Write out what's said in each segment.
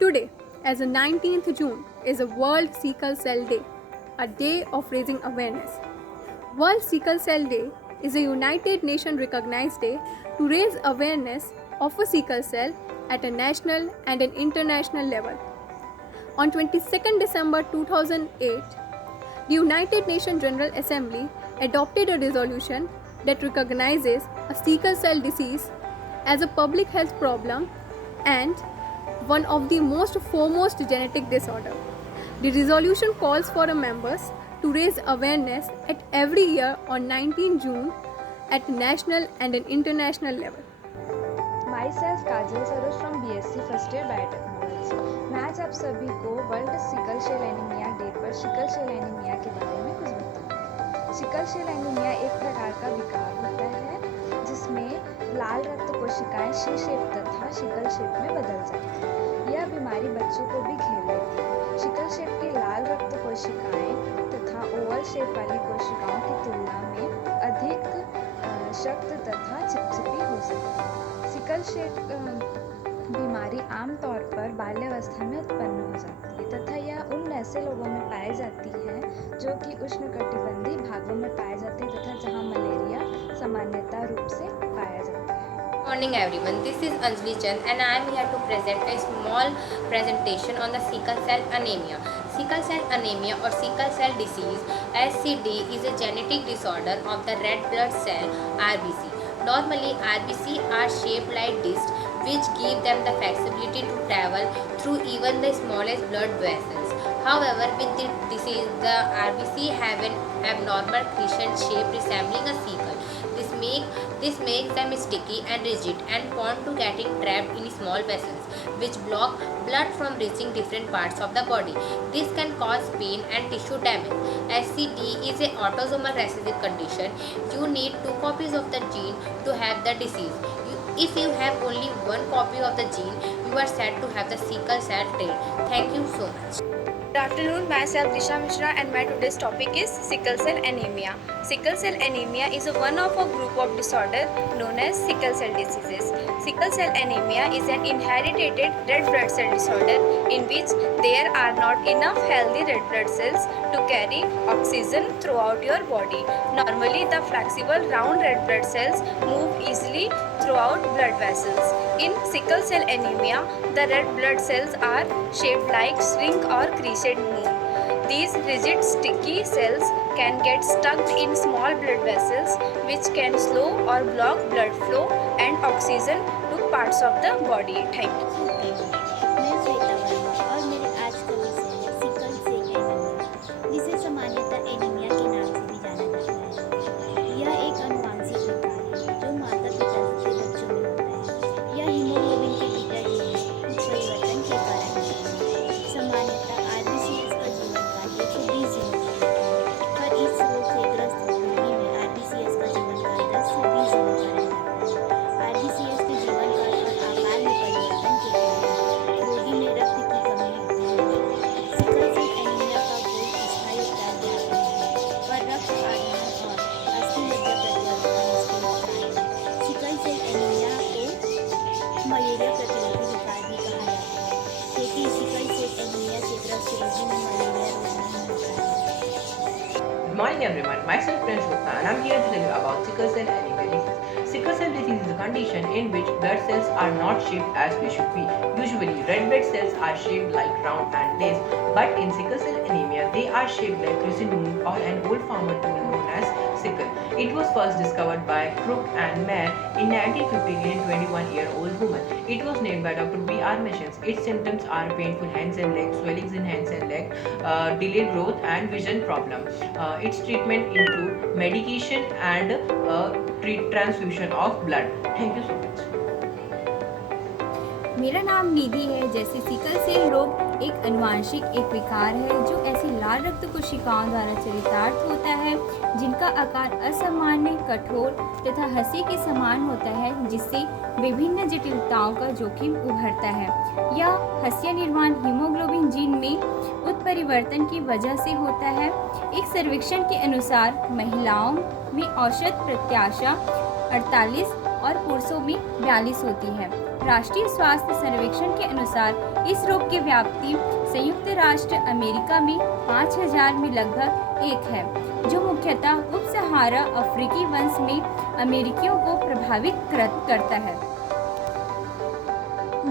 Today, as the 19th June, is a World Sickle Cell Day, a day of raising awareness. World Sickle Cell Day is a United Nations recognized day to raise awareness of a sickle cell at a national and an international level. On 22nd December 2008, the United Nations General Assembly adopted a resolution that recognizes a sickle cell disease as a public health problem and one of the most foremost genetic disorder. The resolution calls for the members to raise awareness at every year on 19 June at national and an international level. Myself Kajal Saroj from BSc First Year Biotechnology. मैं आज आप सभी को world sickle cell anaemia day पर sickle cell anaemia के बारे में कुछ बताऊंगी। सिकल सेल एनीमिया एक प्रकार का विकार होता है जिसमें लाल रक्त कोशिकाएं सी शेप तथा सिकल शेप में बदल जाती हैं। यह बीमारी बच्चों को भी घेर लेती है। सिकल शेप की लाल रक्त कोशिकाएं तथा ओवल शेप वाली कोशिकाओं की तुलना में अधिक सख्त तथा चिपचिपी हो सकती है। सिकल सेल बीमारी आमतौर पर बाल्यावस्था में उत्पन्न हो जाती है तथा यह उन ऐसे लोगों में पाई जाती है जो कि उष्णकटिबंधीय भागों में पाए जाते हैं तथा जहां मलेरिया सामान्यतः रूप से पाया जाता है। Morning everyone, this is Anjali Chand and I am here to present a small presentation on the sickle cell anemia. Sickle cell anemia or sickle cell disease (SCD) is a genetic disorder of the red blood cell RBC. Normally, RBC are shaped like discs which give them the flexibility to travel through even the smallest blood vessels. However, with this disease, the RBC have an abnormal crescent shape resembling a sickle. This makes them sticky and rigid and prone to getting trapped in small vessels, which block blood from reaching different parts of the body. This can cause pain and tissue damage. SCD is an autosomal recessive condition. You need 2 copies of the gene to have the disease. If you have only 1 copy of the gene, you are said to have the sickle cell trait. Thank you so much. Good afternoon, myself Disha Mishra and my today's topic is sickle cell anemia. Sickle cell anemia is one of a group of disorder known as sickle cell diseases. Sickle cell anemia is an inherited red blood cell disorder in which there are not enough healthy red blood cells to carry oxygen throughout your body. Normally, the flexible round red blood cells move easily throughout blood vessels. In sickle cell anemia, the red blood cells are shaped like string or crescent moon. These rigid sticky cells can get stuck in small blood vessels which can slow or block blood flow and oxygen to parts of the body. Thank you. मैं श्वेता वर्मा और मेरे आज का विषय है sickle cell anaemia, जिसे सामान्यतः anaemia के नाम से भी जाना जाता है। यह एक आनुवंशिक विकार है जो माता पिता से बच्चों में होता है। यह हीमोग्लोबिन के बीटा जीन में कुछ परिवर्तन के कारण होता है। सामान्यतः RBCS का जीवन काल 120 दिनों का होता है, पर इस रोग से ग्रस्त रोगी में RBCS का जीवन काल 10 से 20 दिनों का रह जाता है। RBCS के जीवन काल और आकार में परिवर्तन के कारण रोगी में रक्त की कमी होती है। सिकल सेल एनीमिया का कोई स्थायी उपचार ज्ञात नहीं है, पर रक्त आघूर्ण और अस्थि मज्जा प्रत्यारोपण इसके उपचार हैं। सिकल सेल एनीमिया को मलेरिया प्रतिरोधी विकार भी कहा जाता है, क्योंकि सिकल सेल एनीमिया से ग्रस्त रोगी में मलेरिया रोग नहीं होता है। Good morning everyone, myself Prince Gupta and I am here to tell you about sickle cell anemia disease. Sickle cell disease is a condition in which blood cells are not shaped as they should be. Usually, red blood cells are shaped like round and discs, but in sickle cell anemia, they are shaped like crescent moon or an old farmer tool known as sickle. It was first discovered by Crook and Mayer in 1950 in a 21-year-old woman. It was named by Dr. B.R. Meshens. Its symptoms are painful hands and legs, swellings in hands and legs, delayed growth and vision problem. Its treatment include medication and transfusion of blood. Thank you so much. मेरा नाम निधि है। जैसे sickle cell रोग एक आनुवंशिक एक विकार है जो ऐसी लाल रक्त कोशिकाओं द्वारा चरितार्थ होता है जिनका आकार असामान्य, कठोर तथा हंसी के समान होता है, जिससे विभिन्न जटिलताओं का जोखिम उभरता है। यह हंसिया निर्माण हीमोग्लोबिन जीन में उत्परिवर्तन की वजह से होता है। एक सर्वेक्षण के अनुसार महिलाओं में औसत प्रत्याशा 48 और पुरुषों में 42 होती है। राष्ट्रीय स्वास्थ्य सर्वेक्षण के अनुसार इस रोग की व्याप्ति संयुक्त राष्ट्र अमेरिका में 5000 में लगभग 1 है, जो मुख्यतः उप सहारा अफ्रीकी वंश में अमेरिकियों को प्रभावित करता है।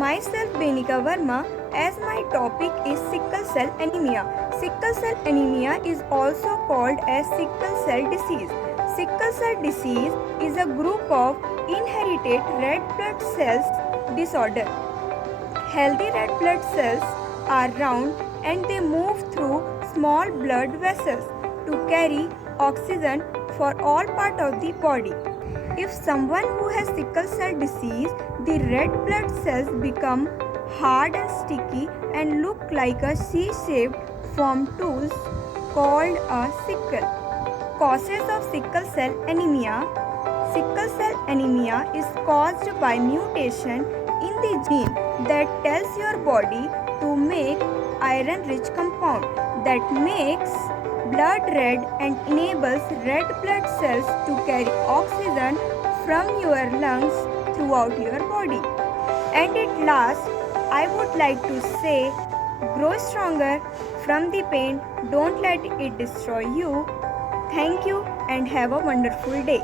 Myself Benika Verma, as my topic is sickle cell anemia. Sickle cell anemia is also called as sickle cell disease. Sickle cell disease is a group of inherited red blood cells disorder. Healthy red blood cells are round and they move through small blood vessels to carry oxygen for all part of the body. If someone who has sickle cell disease, the red blood cells become hard and sticky and look like a C-shaped form tools called a sickle. Causes of sickle cell anemia. Sickle cell anemia is caused by mutation in the gene that tells your body to make iron-rich compound that makes blood red and enables red blood cells to carry oxygen from your lungs throughout your body. And at last, I would like to say, grow stronger from the pain, don't let it destroy you. Thank you and have a wonderful day.